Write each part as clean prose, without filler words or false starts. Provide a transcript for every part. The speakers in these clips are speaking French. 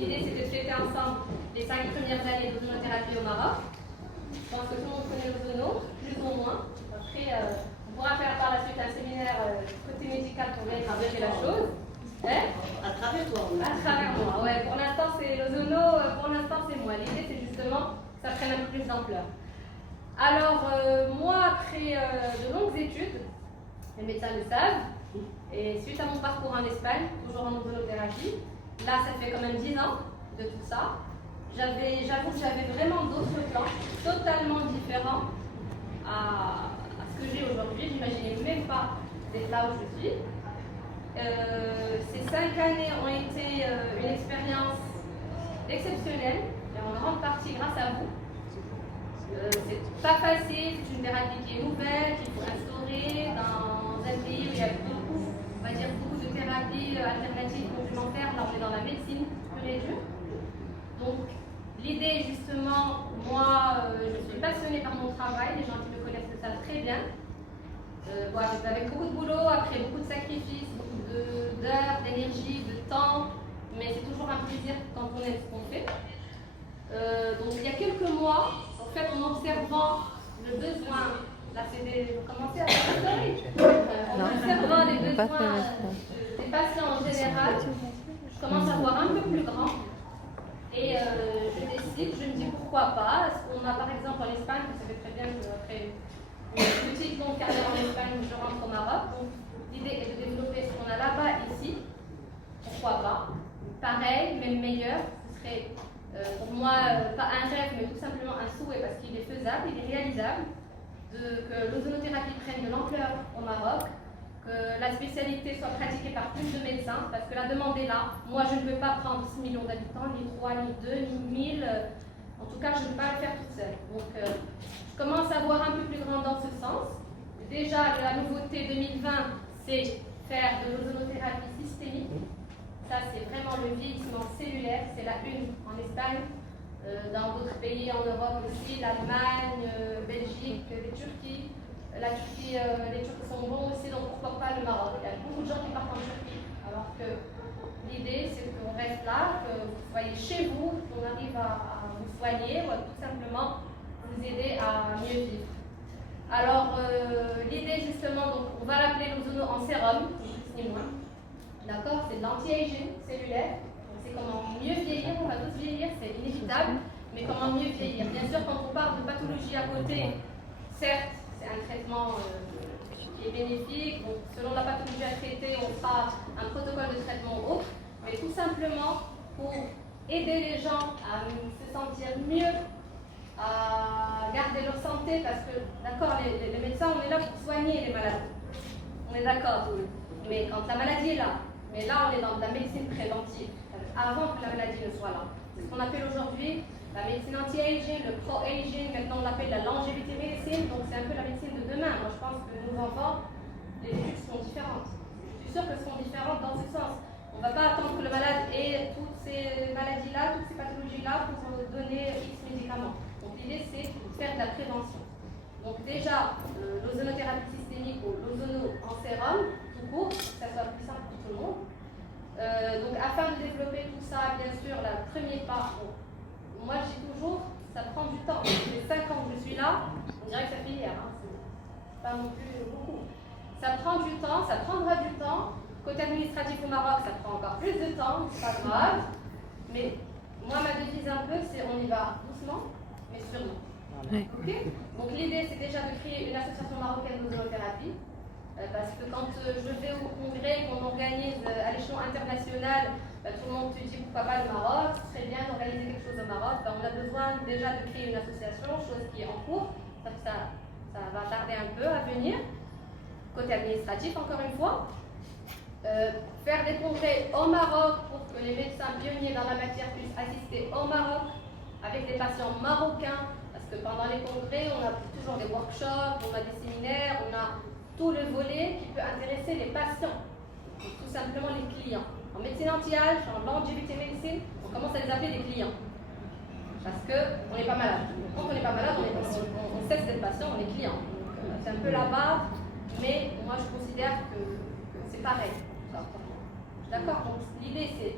l'idée c'était de fêter ensemble les 5 premières années d'ozonothérapie au Maroc. Je pense que tout le monde connaît l'ozono, plus ou moins. Après, on pourra faire par la suite un séminaire côté médical pour bien traverser la chose. À travers toi, oui. À travers moi, ouais. Pour l'instant, c'est l'ozono, pour l'instant, c'est moi. L'idée, c'est justement que ça prenne un peu plus d'ampleur. Alors, moi, après de longues études, les médecins le savent, et suite à mon parcours en Espagne, toujours en ozonothérapie, là, ça fait quand même 10 ans de tout ça. J'avoue que j'avais vraiment d'autres plans, totalement différents à ce que j'ai aujourd'hui. J'imaginais même pas d'être là où je suis. Ces 5 années ont été une expérience exceptionnelle, et en grande partie grâce à vous. C'est pas facile, c'est une thérapie qui est nouvelle, qu'il faut instaurer dans un pays où il y a beaucoup, on va dire, beaucoup de thérapies alternatives complémentaires. Là, on est dans la médecine pure et dure. Donc, l'idée, justement, moi, je suis passionnée par mon travail, les gens qui me connaissent le savent très bien. Voilà, avec beaucoup de boulot, après beaucoup de sacrifices, d'heures, d'énergie, de temps, mais c'est toujours un plaisir quand on aime ce qu'on fait. Donc il y a quelques mois, en fait, en observant le besoin, là c'est vous commencez à en observant les besoins des patients en général, je commence à voir un peu plus grand et je décide, je me dis pourquoi pas. Est-ce qu'on a par exemple en Espagne, vous savez très bien qu'après une petite longue carrière en Espagne, je rentre au Maroc. Donc, l'idée est de développer ce qu'on a là-bas ici. Pourquoi pas? Pareil, même meilleur. Ce serait pour moi pas un rêve, mais tout simplement un souhait parce qu'il est faisable, il est réalisable. Que l'ozonothérapie prenne de l'ampleur au Maroc, que la spécialité soit pratiquée par plus de médecins, parce que la demande est là. Moi, je ne peux pas prendre 6 millions d'habitants, ni 3, ni 2, ni 1000. En tout cas, je ne peux pas le faire toute seule. Donc, je commence à voir un peu plus grand dans ce sens. Déjà, la nouveauté 2020, c'est faire de l'ozonothérapie systémique. Ça, c'est vraiment le vieillissement cellulaire. C'est la une en Espagne, dans d'autres pays en Europe aussi, l'Allemagne, Belgique, les Turquies. La Turquie, les Turcs sont bons aussi, donc pourquoi pas le Maroc. Il y a beaucoup de gens qui partent en Turquie, alors que l'idée, c'est qu'on reste là, que vous soyez chez vous, qu'on arrive à vous soigner, ou à tout simplement vous aider à mieux vivre. Alors, l'idée justement, donc, on va l'appeler l'ozono en sérum, ni plus ni moins. D'accord? C'est de l'anti-aging cellulaire. C'est comment mieux vieillir, on va tous vieillir, c'est inévitable, mais comment mieux vieillir. Bien sûr, quand on parle de pathologie à côté, certes, c'est un traitement qui est bénéfique. Donc, selon la pathologie à traiter, on fera un protocole de traitement autre, mais tout simplement pour aider les gens à se sentir mieux, à garder leur santé, parce que, d'accord, les médecins, on est là pour soigner les malades. On est d'accord, mais quand la maladie est là, mais là, on est dans de la médecine préventive, avant que la maladie ne soit là. C'est ce qu'on appelle aujourd'hui la médecine anti-aging, le pro-aging, maintenant on l'appelle la longévité médecine, donc c'est un peu la médecine de demain. Moi, je pense que nos enfants, les études seront différentes. Je suis sûre qu'elles seront différentes dans ce sens. On ne va pas attendre que le malade ait toutes ces maladies-là, toutes ces pathologies-là pour donner X médicaments. Donc l'idée, c'est de faire de la prévention. Donc déjà, l'ozonothérapie systémique ou l'ozono en sérum, tout court, pour que ça soit plus simple pour tout le monde. Donc afin de développer tout ça, bien sûr, le premier pas, moi je dis toujours, ça prend du temps. Ça fait 5 ans que je suis là, on dirait que ça fait hier, hein. C'est pas non plus beaucoup. Ça prend du temps, ça prendra du temps. Côté administratif au Maroc, ça prend encore plus de temps, c'est pas grave. Mais moi, ma devise un peu, c'est on y va doucement, mais sûrement. Okay. Donc l'idée, c'est déjà de créer une association marocaine d'ozonothérapie. Parce que quand je vais au congrès, qu'on organise à l'échelon international, tout le monde te dit pourquoi pas le Maroc, ce serait bien d'organiser quelque chose au Maroc. On a besoin déjà de créer une association, chose qui est en cours. Ça va tarder un peu à venir. Côté administratif, encore une fois. Faire des congrès au Maroc pour que les médecins pionniers dans la matière puissent assister au Maroc avec des patients marocains. Parce que pendant les congrès, on a toujours des workshops, on a des séminaires, on a tout le volet qui peut intéresser les patients, tout simplement les clients. En médecine anti-âge, en longévité médecine, on commence à les appeler des clients. Parce qu'on n'est pas malade. Quand on n'est pas malade, on cesse d'être patient, on est client. C'est un peu la barre, mais moi je considère que c'est pareil. D'accord? Donc l'idée c'est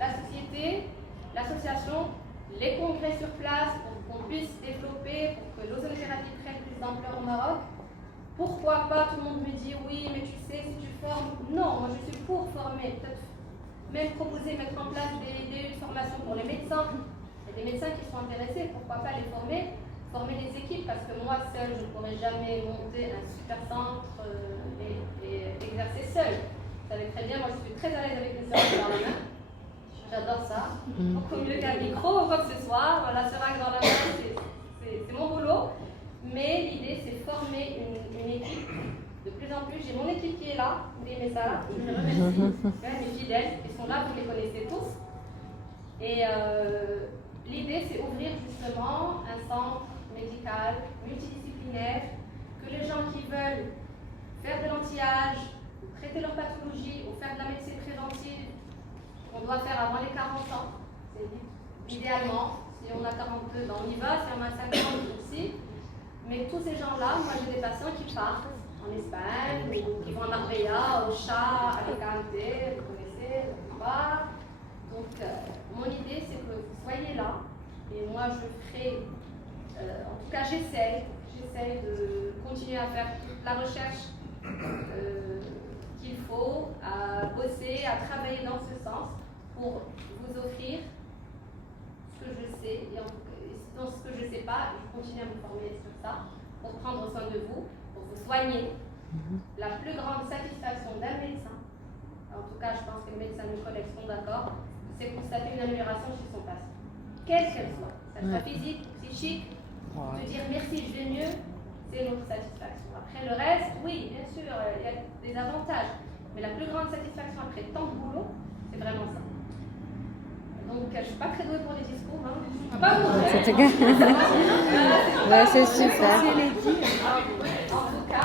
la société l'association, les congrès sur place pour qu'on puisse développer, pour que l'ozonothérapie prenne plus d'ampleur au Maroc. Pourquoi pas? Tout le monde me dit oui, mais tu sais, si tu formes. Non, moi je suis pour former. Peut-être même proposer, mettre en place des formations pour les médecins. Il y a des médecins qui sont intéressés, pourquoi pas les former? Former les équipes, parce que moi seule, je ne pourrais jamais monter un super centre et exercer seule. Vous savez très bien, moi je suis très à l'aise avec les seringues dans la main. J'adore ça. Donc, au milieu d'un micro ou quoi que ce soit, voilà, seringue dans la main, c'est mon boulot. Mais l'idée, c'est former une équipe. De plus en plus, j'ai mon équipe qui est là, des messages, je les remercie, mes fidèles, ils sont là, vous les connaissez tous. Et l'idée, c'est ouvrir justement un centre médical, multidisciplinaire, que les gens qui veulent faire de l'anti-âge, traiter leur pathologie ou faire de la médecine préventive, on doit faire avant les 40 ans. C'est idéalement, si on a 42, ben on y va, si on a 50 aussi. Mais tous ces gens-là, moi j'ai des patients qui partent en Espagne, ou qui vont à Marbella, au Chat, à Alicante, vous connaissez, le bar. Donc mon idée c'est que vous soyez là, et moi je ferai, en tout cas j'essaye de continuer à faire toute la recherche qu'il faut, à bosser, à travailler dans ce sens pour vous offrir ce que je sais, et dans ce que je ne sais pas, je continue à me former sur ça, pour prendre soin de vous, pour vous soigner. La plus grande satisfaction d'un médecin, en tout cas je pense que les médecins de collègues sont d'accord, c'est constater une amélioration chez son patient, quelle qu'elle soit, qu'elle soit physique, psychique, de dire merci, je vais mieux, c'est notre satisfaction. Après le reste, oui, bien sûr, il y a des avantages, mais la plus grande satisfaction après tant de boulot, c'est vraiment ça. Donc, je ne suis pas très douée pour les discours, hein. Je ne pas vous C'est super. En tout cas,